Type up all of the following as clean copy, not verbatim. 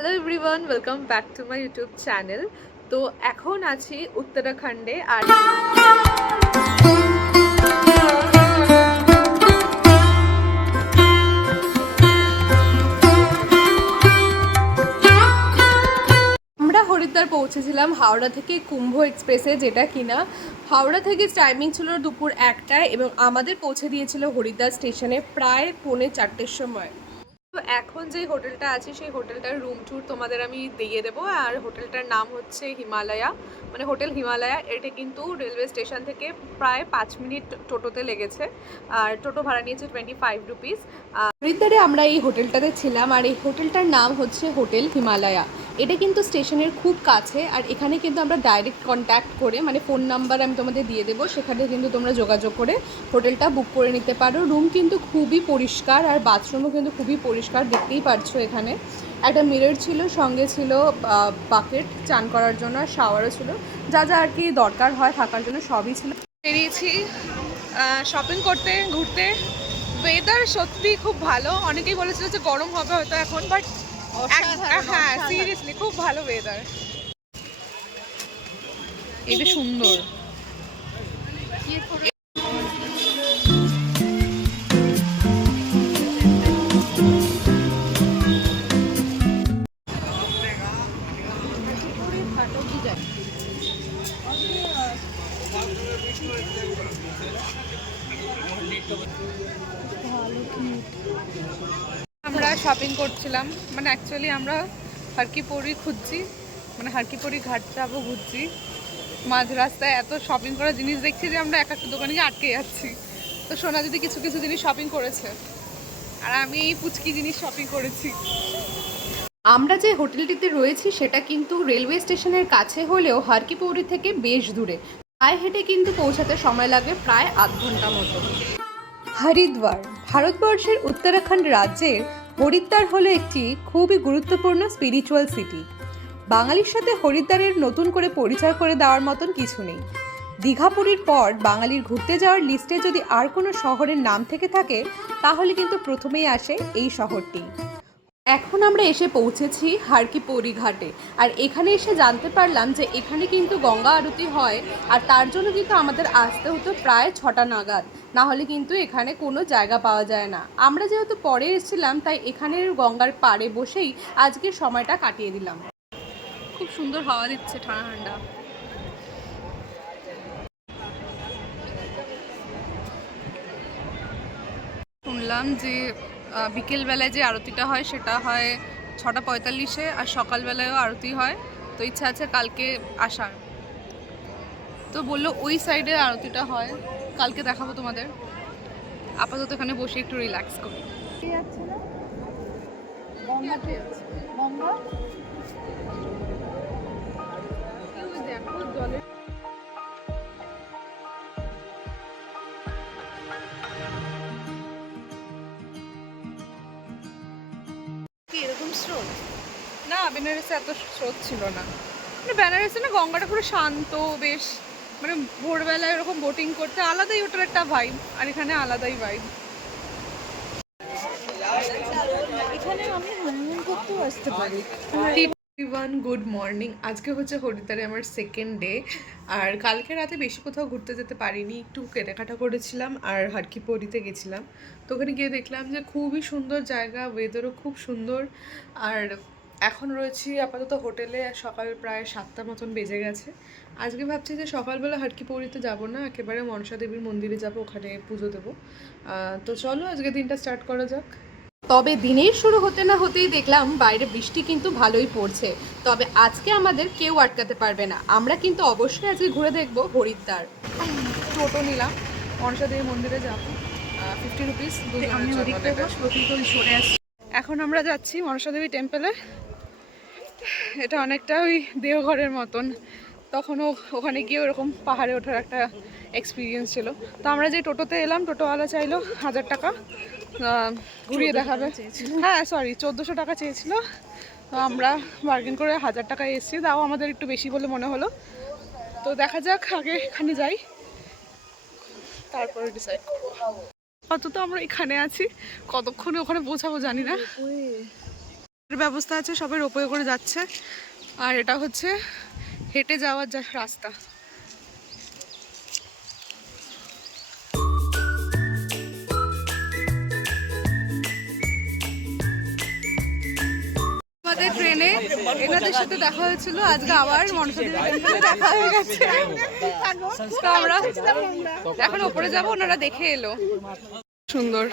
Hello everyone, welcome back to my YouTube channel. তো এখন আছি উত্তরাখণ্ডে। আর আমরা হরিদ্বার পৌঁছেছিলাম হাওড়া থেকে কুম্ভ এক্সপ্রেসে, যেটা কিনা হাওড়া থেকে টাইমিং ছিল দুপুর 1টায় এবং আমাদের পৌঁছে দিয়েছিল হরিদ্বার স্টেশনে প্রায় 3:45-4টের সময়। তো এখন যে হোটেলটা আছে সেই হোটেলটার রুম ট্যুর তোমাদের আমি দিয়ে দেবো। আর হোটেলটার নাম হচ্ছে হিমালয়া, মানে হোটেল হিমালয়া। এটা কিন্তু রেলওয়ে স্টেশন থেকে প্রায় 5 মিনিট টোটোতে লেগেছে, আর টোটো ভাড়া নিয়েছে 25 রুপিস। হরিদ্বারে আমরা এই হোটেলটাতে ছিলাম, আর এই হোটেলটার নাম হচ্ছে হোটেল হিমালয়া। এটা কিন্তু স্টেশনের খুব কাছে, আর এখানে কিন্তু আমরা ডাইরেক্ট কন্ট্যাক্ট করে, মানে ফোন নাম্বার আমি তোমাদের দিয়ে দেবো, সেখানে কিন্তু তোমরা যোগাযোগ করে হোটেলটা বুক করে নিতে পারো। রুম কিন্তু খুবই পরিষ্কার, আর বাথরুমও কিন্তু খুবই পরিষ্কার, দেখতেই পারছো। এখানে একটা মিরর ছিল, সঙ্গে ছিল বাকেট চান করার জন্য, আর শাওয়ারও ছিল, যা যা আর কি দরকার হয় থাকার জন্য সবই ছিল। বেরিয়েছি শপিং করতে, ঘুরতে। ওয়েদার সত্যি খুব ভালো। অনেকেই বলেছিল যে গরম হবে হয়তো এখন, বাট হ্যাঁ সিরিয়াসলি খুব ভালো ওয়েদার। এটা সুন্দর। আমরা শপিং করছিলাম, মানে অ্যাকচুয়ালি আমরা হারকিপৌরি খুঁজছি, মানে হারকিপৌরি ঘাট যাবো ঘুরছি। মাঝ রাস্তায় এত শপিং করার জিনিস দেখছি যে আমরা এক একটা দোকানে গিয়ে আটকে যাচ্ছি। তো সোনা দিদি কিছু কিছু জিনিস শপিং করেছে, আর আমি এই পুচকি জিনিস শপিং করেছি। আমরা যে হোটেলটিতে রয়েছি সেটা কিন্তু রেলওয়ে স্টেশনের কাছে হলেও হারকিপৌরি থেকে বেশ দূরে। পায়ে হেঁটে কিন্তু পৌঁছাতে সময় লাগবে প্রায় আধ ঘন্টা মতো। হরিদ্বার ভারতবর্ষের উত্তরাখণ্ড রাজ্যের হরিদ্বার হলো একটি খুবই গুরুত্বপূর্ণ স্পিরিচুয়াল সিটি। বাঙালির সাথে হরিদ্বারের নতুন করে পরিচয় করে দেওয়ার মতন কিছু নেই। দীঘাপুরীর পর বাঙালির ঘুরতে যাওয়ার লিস্টে যদি আর কোনো শহরের নাম থেকে থাকে তাহলে কিন্তু প্রথমেই আসে এই শহরটি। এখন আমরা এসে পৌঁছেছি হারকিপৌরি ঘাটে, আর এখানে এসে জানতে পারলাম যে এখানে কিন্তু গঙ্গা আরতি হয়, আর তার জন্য কিন্তু আমাদের আসতে হতো প্রায় 6টা নাগাদ, না হলে কিন্তু এখানে কোনো জায়গা পাওয়া যায় না। আমরা যেহেতু পরে এসেছিলাম তাই এখানের গঙ্গার পাড়ে বসেই আজকে সময়টা কাটিয়ে দিলাম। খুব সুন্দর হাওয়া দিচ্ছে, ঠান্ডা ঠান্ডা। শুনলাম যে বিকেলবেলায় যে আরতিটা হয় সেটা হয় 6টা 45-এ, আর সকালবেলায়ও আরতি হয়। তো ইচ্ছা আছে কালকে আসার। তো বললো ওই সাইডে আরতিটা হয়, কালকে দেখাবো তোমাদের। আপাতত এখানে বসে একটু রিল্যাক্স করি। দেখো জলের কি এরকম স্রোত না, বেনারসে এত স্রোত ছিল না। মানে বেনারসে না গঙ্গাটা পুরো শান্ত, বেশ মানে ভোরবেলায় এরকম বোটিং করতে আলাদাই ওটার একটা ভাইব, আর এখানে আলাদাই ভাইব। এখানে আমি হানিমুন করতেও আসতে পারি। Everyone, good morning. আজকে হচ্ছে হরিদ্বারে আমার সেকেন্ড ডে, আর কালকে রাতে বেশি কোথাও ঘুরতে যেতে পারিনি, একটু কেনাকাটা করেছিলাম আর হারকিপৌরিতে গেছিলাম। তো ওখানে গিয়ে দেখলাম যে খুবই সুন্দর জায়গা, ওয়েদারও খুব সুন্দর। আর এখন রয়েছি আপাতত হোটেলে, সকাল প্রায় 7টা মতন বেজে গেছে। আজকে ভাবছি যে সকালবেলা হারকিপৌরিতে যাব না, একেবারে মনসা দেবীর মন্দিরে যাব, ওখানে পুজো দেবো। তো চলো আজকে দিনটা স্টার্ট করা যাক। তবে দিনের শুরু হতে না হতেই দেখলাম বাইরে বৃষ্টি কিন্তু ভালোই পড়ছে। তবে আজকে আমাদের কেউ আটকাতে পারবে না, আমরা কিন্তু অবশ্যই আজকে ঘুরে দেখবো হরিদ্বার। টোটো নিলাম, মনসা দেবী মন্দিরে যাব, 50 রুপিস। এখন আমরা যাচ্ছি মনসা দেবী টেম্পলে। এটা অনেকটা ওই দেওঘরের মতন, তখনও ওখানে গিয়ে ওরকম পাহাড়ে ওঠার একটা এক্সপিরিয়েন্স ছিল। তো আমরা যে টোটোতে এলাম, টোটোওয়ালা চাইলো 1000 টাকা ঘুরিয়ে দেখাবে। হ্যাঁ সরি, 1400 টাকা চেয়েছিল। তো আমরা বার্গেন করে 1000 টাকায় এসেছি, তাও আমাদের একটু বেশি বলে মনে হলো। তো দেখা যাক, আগে এখানে যাই তারপরে ডিসাইড করবো। অত তো আমরা এখানে আছি, কতক্ষণে ওখানে পৌঁছাবো জানি না। ব্যবস্থা আছে, সবাই রোপওয়ে করে যাচ্ছে। আর এটা হচ্ছে হেঁটে যাওয়ার যা রাস্তা। আমাদের ট্রেনে এনাদের সাথে দেখা হয়েছিল, আজকে আবার মনসাদেবীর টেম্পলে দেখা হয়ে গেছে। তো আমরা এখন ওপরে যাবো, ওনারা দেখে এলো। সুন্দর।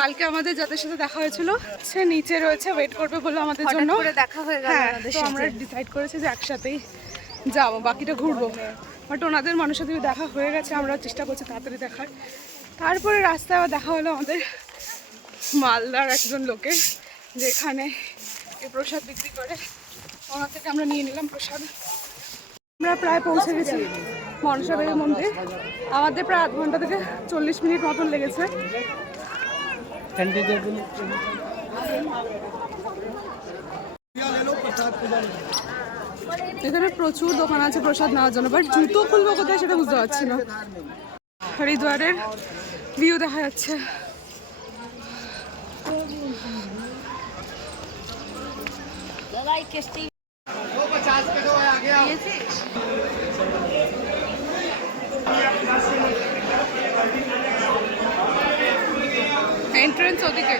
কালকে আমাদের যাদের সাথে দেখা হয়েছিল সে নিচে রয়েছে, ওয়েট করবে বলে আমাদের জন্য। দেখা হয়ে গেল। হ্যাঁ, তো আমরা ডিসাইড করেছি যে একসাথেই যাবো, বাকিটা ঘুরবো। বাট ওনাদের মানুষের সাথে দেখা হয়ে গেছে, আমরা চেষ্টা করছি তাড়াতাড়ি দেখার। তারপরে রাস্তায় আবার দেখা হলো আমাদের মালদার একজন লোকের, যেখানে প্রসাদ বিক্রি করে, ওনার থেকে আমরা নিয়ে নিলাম প্রসাদ। আমরা প্রায় পৌঁছে গেছি মনসাদেবী মন্দির। আমাদের প্রায় আধ ঘন্টা থেকে 40 মিনিট মতন লেগেছে। এখানে প্রচুর দোকান আছে প্রসাদ নেওয়ার জন্য, বাট জুতো খুলবো কোথায় সেটা বুঝতে পারছি না। হরিদ্বারের ভিউ দেখা যাচ্ছে। এন্ট্রেন্স ওদিকে।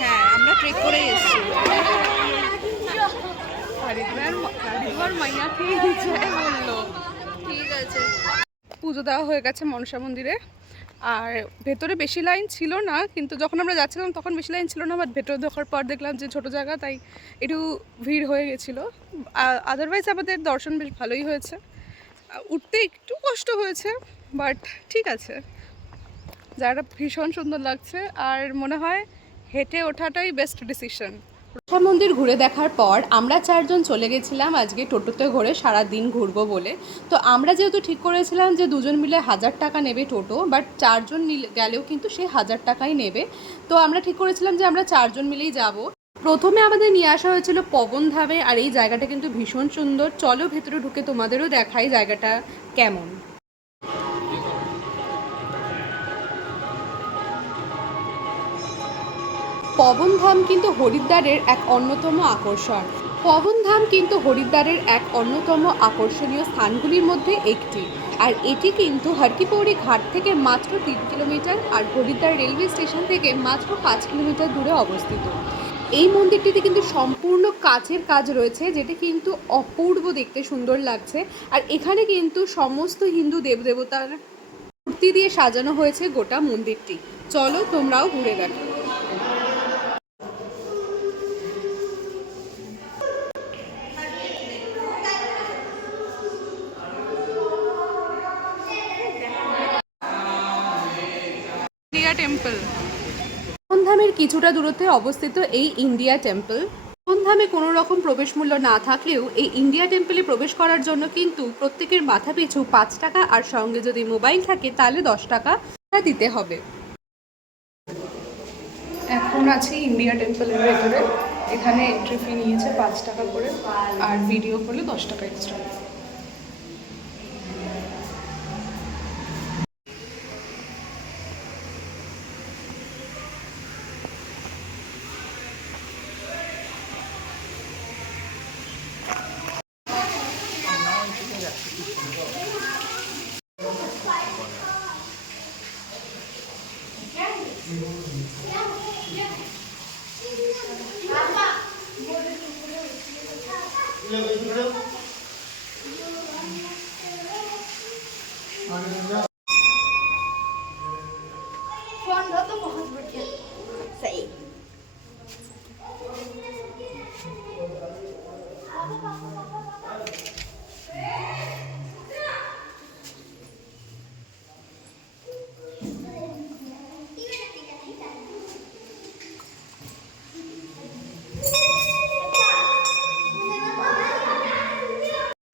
হ্যাঁ, আমরা ট্রেক করে এসেছি। হরিদ্বার মাইয়াকে জয় বললো। ঠিক আছে। পুজো দেওয়া হয়ে গেছে মনসা মন্দিরে। আর ভেতরে বেশি লাইন ছিল না, কিন্তু যখন আমরা যাচ্ছিলাম তখন বেশি লাইন ছিল না। বাট ভেতরে দেখার পর দেখলাম যে ছোটো জায়গা, তাই একটু ভিড় হয়ে গেছিলো। আদারওয়াইজ আমাদের দর্শন বেশ ভালোই হয়েছে। উঠতে একটু কষ্ট হয়েছে, বাট ঠিক আছে। জায়গাটা ভীষণ সুন্দর লাগছে, আর মনে হয় হেঁটে ওঠাটাই বেস্ট ডিসিশন। মনসা মন্দির ঘুরে দেখার পর আমরা 4 জন চলে গেছিলাম আজকে টোটোতে করে সারা দিন ঘুরবো বলে। তো আমরা যেহেতু ঠিক করেছিলাম যে 2 জন মিলে 1000 টাকা নেবে টোটো, বাট 4 জন গেলেও কিন্তু সে 1000 টাকাই নেবে। তো আমরা ঠিক করেছিলাম যে আমরা 4 জন মিলেই যাব। প্রথমে আমাদের নিয়ে আসা হয়েছিল পবন ধামে, আর এই জায়গাটা কিন্তু ভীষণ সুন্দর। চলো ভেতরে ঢুকে তোমাদেরও দেখাই জায়গাটা কেমন। পবনধাম কিন্তু হরিদ্বারের এক অন্যতম আকর্ষণ। পবনধাম কিন্তু হরিদ্বারের এক অন্যতম আকর্ষণীয় স্থানগুলির মধ্যে একটি। আর এটি কিন্তু হরকিপৌড়ি ঘাট থেকে মাত্র 3 কিলোমিটার, আর হরিদ্বার রেলওয়ে স্টেশন থেকে মাত্র 5 কিলোমিটার দূরে অবস্থিত। এই মন্দিরটিতে কিন্তু সম্পূর্ণ কাচের কাজ রয়েছে, যেটি কিন্তু অপূর্ব দেখতে সুন্দর লাগছে। আর এখানে কিন্তু সমস্ত হিন্দু দেবদেবতার মূর্তি দিয়ে সাজানো হয়েছে গোটা মন্দিরটি। চলো তোমরাও ঘুরে দেখো। India temple. পবনধামের কিছুটা দূরত্বে অবস্থিত এই ইন্ডিয়া টেম্পল। পবনধামে কোনো রকম প্রবেশ মূল্য না থাকলেও এই ইন্ডিয়া টেম্পলে প্রবেশ করার জন্য কিন্তু প্রত্যেকের মাথা পিছু 5 টাকা, আর সঙ্গে যদি মোবাইল থাকে তাহলে 10 টাকা দিতে হবে। এখন আছি ইন্ডিয়া টেম্পলের ভেতরে। এখানে এন্ট্রি ফি নিয়েছে 5 টাকা করে, আর ভিডিও করলে 10 টাকা এক্সট্রা।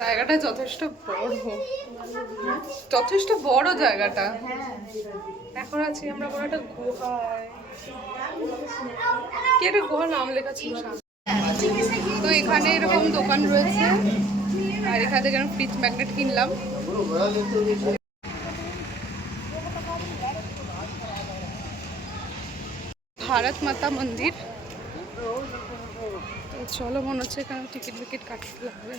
জায়গাটা যথেষ্ট বড় জায়গাটা। এখন আছি আমরা কোনো একটা গুহায়। কে রে গোয়া নাম লেখা ছিল সামনে। তো এখানে এরকম দোকান রয়েছে, আর এখান থেকে ফ্রিজ ম্যাগনেট কিনলাম। ভারত মাতা মন্দির। তো চলো, মনে হচ্ছে এখানে টিকিট বিকিট কাটতে লাগবে।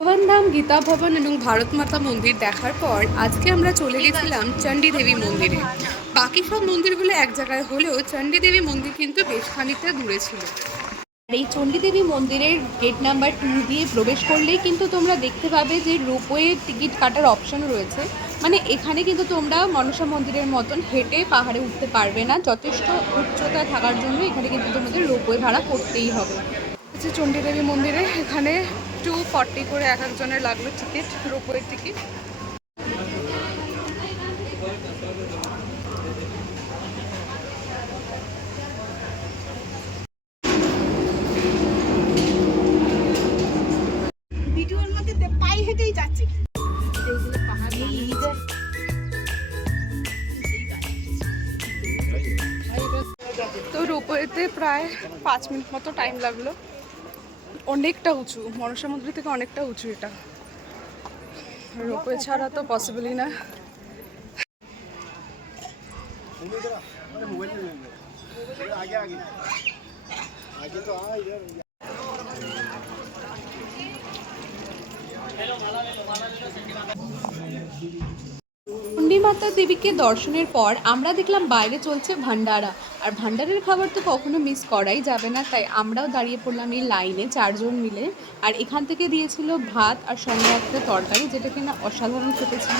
পবনধাম, গীতা ভবন এবং ভারত মাতা মন্দির দেখার পর আজকে আমরা চলে গেছিলাম চণ্ডী দেবী মন্দিরে। বাকি সব মন্দিরগুলো এক জায়গায় হলেও চণ্ডী দেবী মন্দির কিন্তু বেশ খানিকটা দূরে ছিল। আর এই চণ্ডী দেবী মন্দিরের গেট নাম্বার 2 দিয়ে প্রবেশ করলেই কিন্তু তোমরা দেখতে পাবে যে রোপওয়ে টিকিট কাটার অপশন রয়েছে। মানে এখানে কিন্তু তোমরা মনসা মন্দিরের মতন হেঁটে পাহাড়ে উঠতে পারবে না, যথেষ্ট উচ্চতায় থাকার জন্য এখানে কিন্তু তোমাদের রোপওয়ে ভাড়া করতেই হবে। হচ্ছে চণ্ডী দেবী মন্দিরে এখানে 240 করে এক একজনের লাগলো টিকিট, রোপওয়ের টিকিট। ভিডিওর মধ্যে পাই হেঁটেই যাচ্ছে। তো রোপওয়েতে প্রায় 5 মিনিট মতো টাইম লাগলো। অনেকটা উঁচু, মনসা মন্দির থেকে অনেকটা উঁচু এটা। রোপওয়ে ছাড়া তো পসিবলই না। চণ্ডীমাতা দেবীকে দর্শনের পর আমরা দেখলাম বাইরে চলছে ভান্ডারা। আর ভান্ডারের খাবার তো কখনো মিস করাই যাবে না, তাই আমরাও দাঁড়িয়ে পড়লাম এই লাইনে 4 জন মিলে। আর এখান থেকে দিয়েছিল ভাত আর সঙ্গে একটা তরকারি, যেটা কিনা অসাধারণ খেতে ছিল।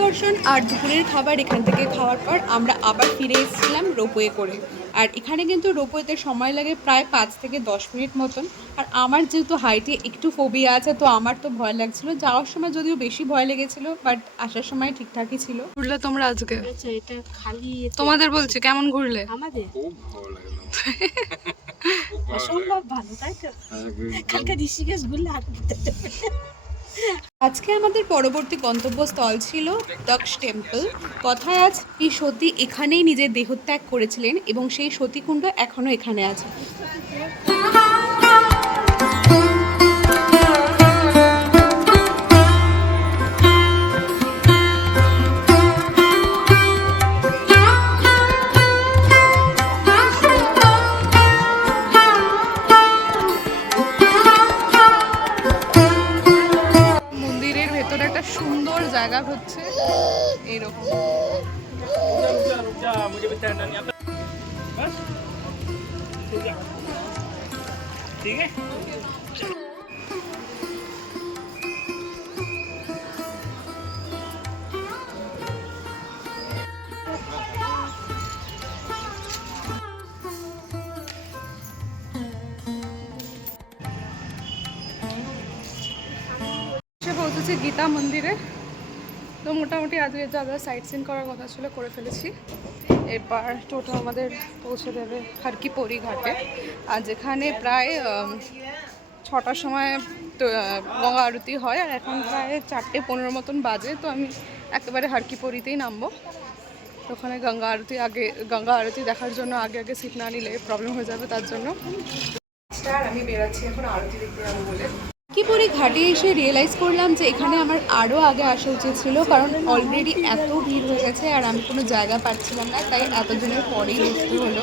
দর্শন আর দুপুরের খাবার এখান থেকে খাওয়ার পর আমরা আবার ফিরে এসেছিলাম রোপওয়ে করে। আর এখানে কিন্তু রোপওয়েতে সময় লাগে প্রায় 5 থেকে 10 মিনিট মতন। আর আমার যেহেতু হাইটে একটু ফোবিয়া আছে, তো আমার তো ভয় লাগছিল। যাওয়ার সময় যদিও বেশি ভয় লেগেছিল, বাট আসার সময় ঠিকঠাকই ছিল। ঘুরলে তোমরা আজকে? আচ্ছা, এটা খালি তোমাদের বলছি কেমন ঘুরলে? আমাদের খুব ভালো লাগলো। অসম্ভব ভালো, তাই তো? কালকে ঋষিকেশ ঘুরলে আর আজকে আমাদের পরবর্তী গন্তব্যস্থল ছিল দক্ষ টেম্পল। কথায় আছে এই সতী এখানেই নিজের দেহত্যাগ করেছিলেন এবং সেই সতীকুণ্ড এখনো এখানে আছে। মন্দিরের ভেতরে একটা সুন্দর জায়গা হচ্ছে এইরকম। সে পৌঁছেছে গীতা মন্দিরে। তো মোটামুটি আজকে যা যা সাইট সিন করার কথা ছিল করে ফেলেছি। এরপর টোটো আমাদের পৌঁছে দেবে হরকিপৌরি ঘাটে। আর যেখানে প্রায় 6টার সময় তো গঙ্গা আরতি হয়, আর এখন প্রায় 4:15 মতন বাজে। তো আমি একেবারে হরকিপৌরিতেই নামবো। তো ওখানে গঙ্গা আরতি দেখার জন্য আগে আগে সিট না নিলে প্রবলেম হয়ে যাবে, তার জন্য। আর আমি বেরাচ্ছি এখন আরতি দেখতে যাবো বলে। হরকিপৌরি ঘাটে এসে রিয়েলাইজ করলাম যে এখানে আমার আরও আগে আসা উচিত ছিল, কারণ অলরেডি এত ভিড় হয়ে গেছে আর আমি কোনো জায়গা পাচ্ছিলাম না, তাই এতজনের পরেই বসতে হলো।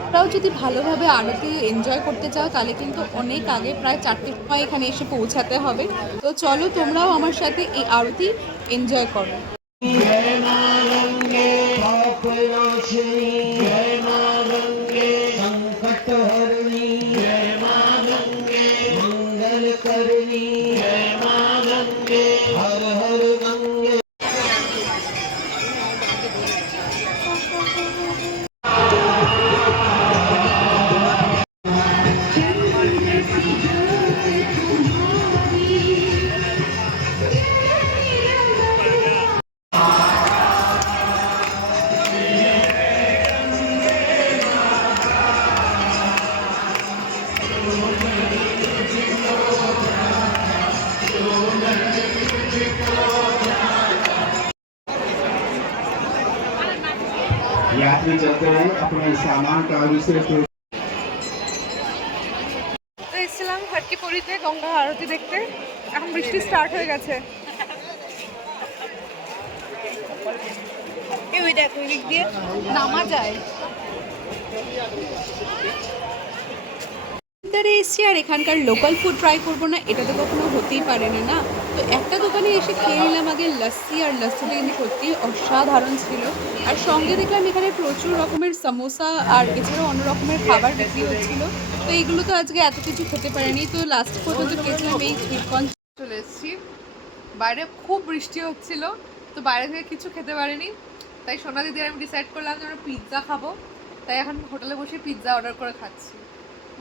তোমরাও যদি ভালোভাবে আরতি এনজয় করতে চাও তাহলে কিন্তু অনেক আগে প্রায় 4টের সময় এখানে এসে পৌঁছাতে হবে। তো চলো তোমরাও আমার সাথে এই আরতি এনজয় করো। यात्री चलते रहे अपने सामान का विशेष रूप তো এসেছিলাম হাটকিপড়িতে গঙ্গা আরতি দেখতে। এখন বৃষ্টি স্টার্ট হয়ে গেছে। এই ওই দেখো ওই দিক দিয়ে নামা যায়। হরিদ্বারে এসছি আর এখানকার লোকাল ফুড ট্রাই করবো না, এটা তো কখনো হতেই পারে না, না? তো একটা দোকানে এসে খেয়ে নিলাম আগে লস্যি, আর লস্যিটা কিন্তু সত্যি অসাধারণ ছিল। আর সঙ্গে দেখলাম এখানে প্রচুর রকমের সমোসা আর এছাড়াও অন্য রকমের খাবার বিক্রি হচ্ছিল। তো এইগুলো তো আজকে এত কিছু খেতে পারিনি, তো লাস্ট পর্যন্ত খেয়েছিলাম এই সুইটকর্ন। চলে এসেছি, বাইরে খুব বৃষ্টি হচ্ছিল, তো বাইরে থেকে কিছু খেতে পারিনি। তাই সোনা দিদি আর আমি ডিসাইড করলাম যে আমরা পিৎজা খাবো। তাই এখন হোটেলে বসে পিৎজা অর্ডার করে খাচ্ছি।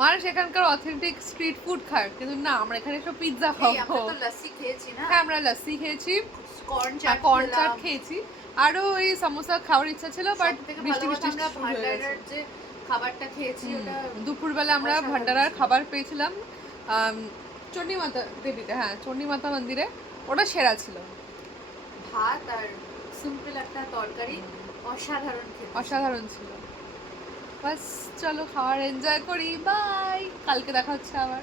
মানুষ এখানকার অথেন্টিক স্ট্রিট ফুড খায়, কিন্তু না, আমরা এখানে সব পিৎজা খাবো। লস্যি খেয়েছি না, হ্যাঁ, আমরা লস্যি খেয়েছি, কর্ন কর্ন চাট খেয়েছি, আরও ওই সমোসা খাওয়ার ইচ্ছা ছিল, বাট বৃষ্টি বৃষ্টি আমরা শুরু হয়ে গেছে। ভান্ডারের যে খাবারটা খেয়েছি ওটা দুপুরবেলা আমরা ভান্ডারার খাবার পেয়েছিলাম চণ্ডীমাতা দেবীতে, হ্যাঁ চণ্ডীমাতা মন্দিরে, ওটা সেরা ছিল। ভাত আর সিম্পল একটা তরকারি অসাধারণ খেতে। অসাধারণ ছিল। বাস চলো খাওয়ার এনজয় করি, বাই, কালকে দেখা হচ্ছে আবার।